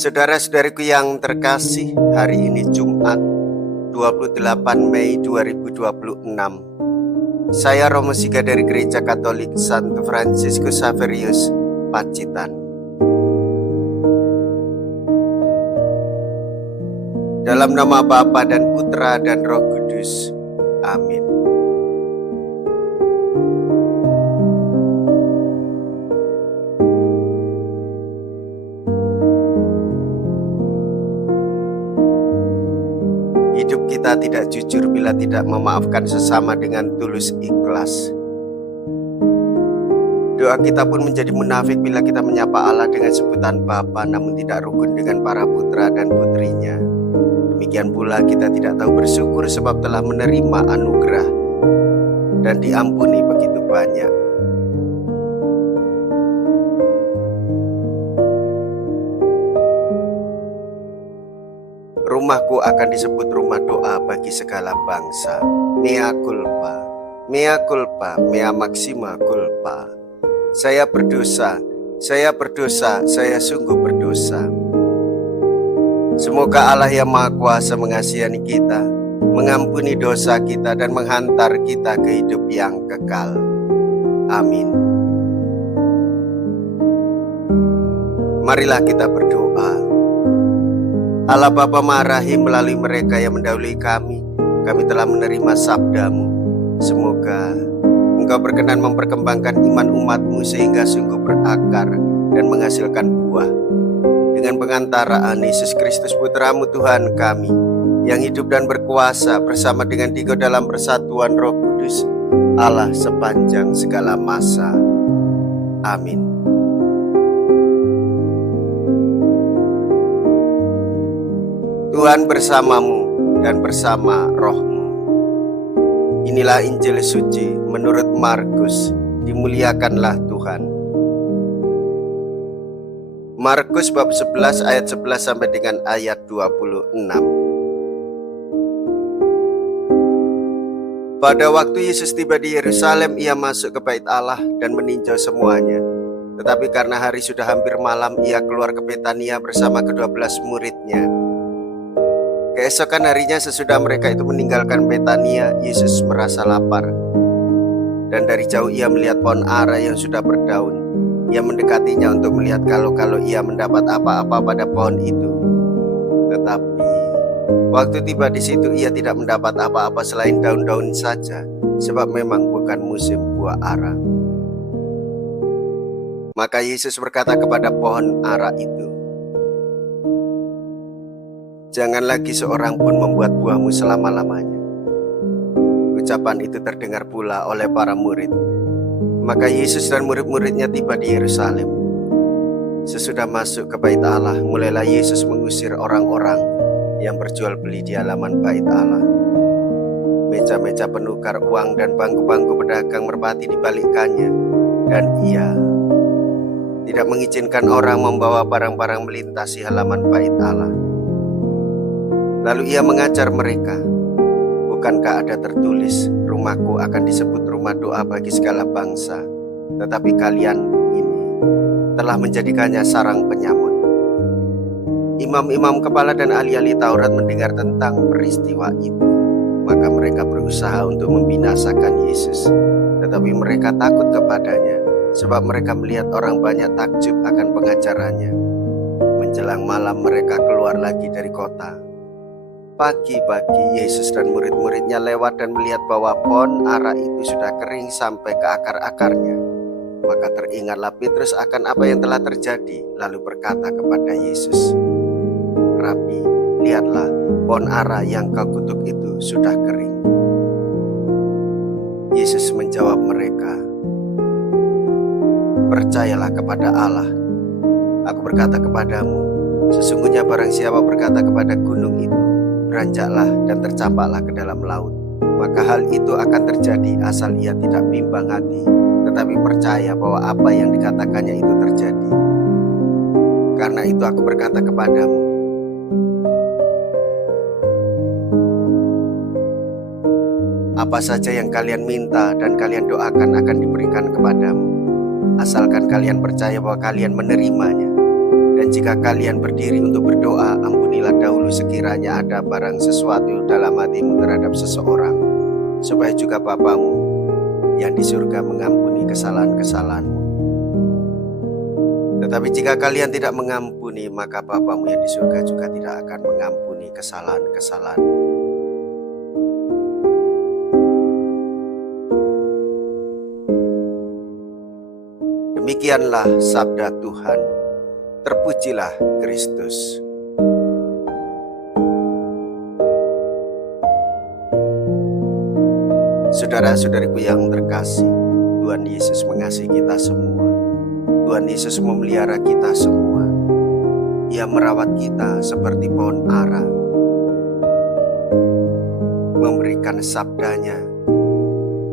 Saudara-saudariku yang terkasih, hari ini Jumat 28 Mei 2026. Saya Romo Siga dari Gereja Katolik Santo Fransiskus Xaverius, Pacitan. Dalam nama Bapa dan Putra dan Roh Kudus. Amin. Hidup kita tidak jujur bila tidak memaafkan sesama dengan tulus ikhlas. Doa kita pun menjadi munafik bila kita menyapa Allah dengan sebutan Bapa namun tidak rukun dengan para putra dan putrinya. Demikian pula kita tidak tahu bersyukur sebab telah menerima anugerah dan diampuni begitu banyak. Rumahku akan disebut rumah doa bagi segala bangsa. Mea culpa, mea culpa, mea maxima culpa. Saya berdosa, saya sungguh berdosa. Semoga Allah yang Maha Kuasa mengasihani kita, mengampuni dosa kita dan menghantar kita ke hidup yang kekal. Amin. Marilah kita berdoa. Allah Bapa Maha Rahim, melalui mereka yang mendahului kami telah menerima sabda-Mu. Semoga Engkau berkenan memperkembangkan iman umat-Mu sehingga sungguh berakar dan menghasilkan buah. Dengan pengantaraan Yesus Kristus Putra-Mu Tuhan kami, yang hidup dan berkuasa bersama dengan Digo dalam persatuan Roh Kudus, Allah sepanjang segala masa. Amin. Tuhan bersamamu dan bersama rohmu. Inilah Injil suci menurut Markus. Dimuliakanlah Tuhan. Markus bab 11 ayat 11 sampai dengan ayat 26. Pada waktu Yesus tiba di Yerusalem, ia masuk ke bait Allah dan meninjau semuanya. Tetapi karena hari sudah hampir malam, ia keluar ke Betania bersama ke-12 muridnya. Keesokan harinya sesudah mereka itu meninggalkan Betania, Yesus merasa lapar. Dan dari jauh ia melihat pohon ara yang sudah berdaun. Ia mendekatinya untuk melihat kalau ia mendapat apa-apa pada pohon itu. Tetapi waktu tiba di situ ia tidak mendapat apa-apa selain daun-daun saja, sebab memang bukan musim buah ara. Maka Yesus berkata kepada pohon ara itu, "Jangan lagi seorang pun membuat buahmu selama-lamanya." Ucapan itu terdengar pula oleh para murid. Maka Yesus dan murid-muridnya tiba di Yerusalem. Sesudah masuk ke bait Allah, mulailah Yesus mengusir orang-orang yang berjual beli di halaman bait Allah. Meja-meja penukar uang dan bangku-bangku pedagang merpati dibalikkannya, dan ia tidak mengizinkan orang membawa barang-barang melintasi halaman bait Allah. Lalu ia mengajar mereka, "Bukankah ada tertulis, rumahku akan disebut rumah doa bagi segala bangsa, tetapi kalian ini telah menjadikannya sarang penyamun." Imam-imam kepala dan ahli-ahli Taurat mendengar tentang peristiwa itu. Maka mereka berusaha untuk membinasakan Yesus, tetapi mereka takut kepadanya, sebab mereka melihat orang banyak takjub akan pengajarannya. Menjelang malam mereka keluar lagi dari kota. Pagi-pagi Yesus dan murid-muridnya lewat dan melihat bahwa pohon ara itu sudah kering sampai ke akar-akarnya. Maka teringatlah Petrus akan apa yang telah terjadi, lalu berkata kepada Yesus, "Rabi, lihatlah, pohon ara yang kau kutuk itu sudah kering." Yesus menjawab mereka, "Percayalah kepada Allah. Aku berkata kepadamu, sesungguhnya barang siapa berkata kepada gunung itu, 'Beranjaklah dan tercampaklah ke dalam laut,' maka hal itu akan terjadi asal ia tidak bimbang hati, tetapi percaya bahwa apa yang dikatakannya itu terjadi. Karena itu aku berkata kepadamu, apa saja yang kalian minta dan kalian doakan akan diberikan kepadamu, asalkan kalian percaya bahwa kalian menerimanya. Dan Dan jika kalian berdiri untuk berdoa, ampunilah dahulu sekiranya ada barang sesuatu dalam hatimu terhadap seseorang, supaya juga Bapamu yang di surga mengampuni kesalahan-kesalahanmu. Tetapi jika kalian tidak mengampuni, maka Bapamu yang di surga juga tidak akan mengampuni kesalahan-kesalahanmu. Demikianlah sabda Tuhan. Terpujilah Kristus. Saudara-saudariku yang terkasih, Tuhan Yesus mengasihi kita semua. Tuhan Yesus memelihara kita semua. Ia merawat kita seperti pohon ara, memberikan sabdanya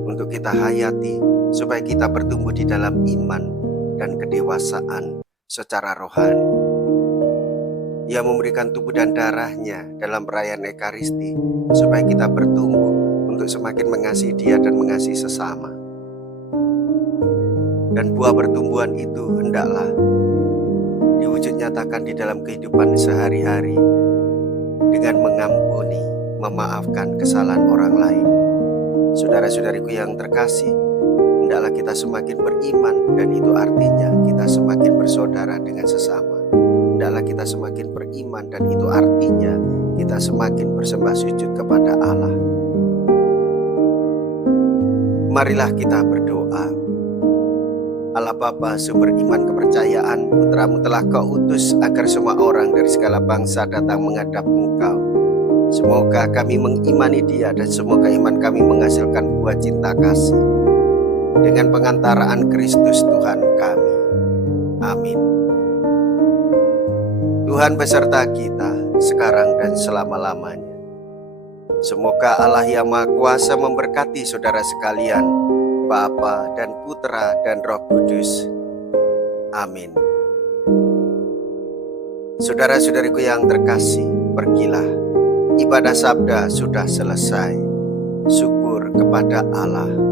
untuk kita hayati, supaya kita bertumbuh di dalam iman dan kedewasaan secara rohani. Ia memberikan tubuh dan darahnya dalam perayaan Ekaristi, supaya kita bertumbuh untuk semakin mengasihi Dia dan mengasihi sesama. Dan buah pertumbuhan itu hendaklah diwujud nyatakan di dalam kehidupan sehari-hari dengan mengampuni, memaafkan kesalahan orang lain. Saudara-saudariku yang terkasih, hendaklah kita semakin beriman, dan itu artinya kita semakin bersaudara dengan sesama. Hendaklah kita semakin beriman, dan itu artinya kita semakin bersembah sujud kepada Allah. Marilah kita berdoa. Allah Bapa, sumber iman kepercayaan, Putra-Mu telah Kau utus agar semua orang dari segala bangsa datang menghadap Engkau. Semoga kami mengimani Dia, dan semoga iman kami menghasilkan buah cinta kasih dengan pengantaraan Kristus Tuhan kami. Amin. Tuhan beserta kita sekarang dan selama-lamanya. Semoga Allah yang Maha Kuasa memberkati saudara sekalian, Bapa dan Putra dan Roh Kudus. Amin. Saudara-saudariku yang terkasih, pergilah. Ibadah sabda sudah selesai. Syukur kepada Allah.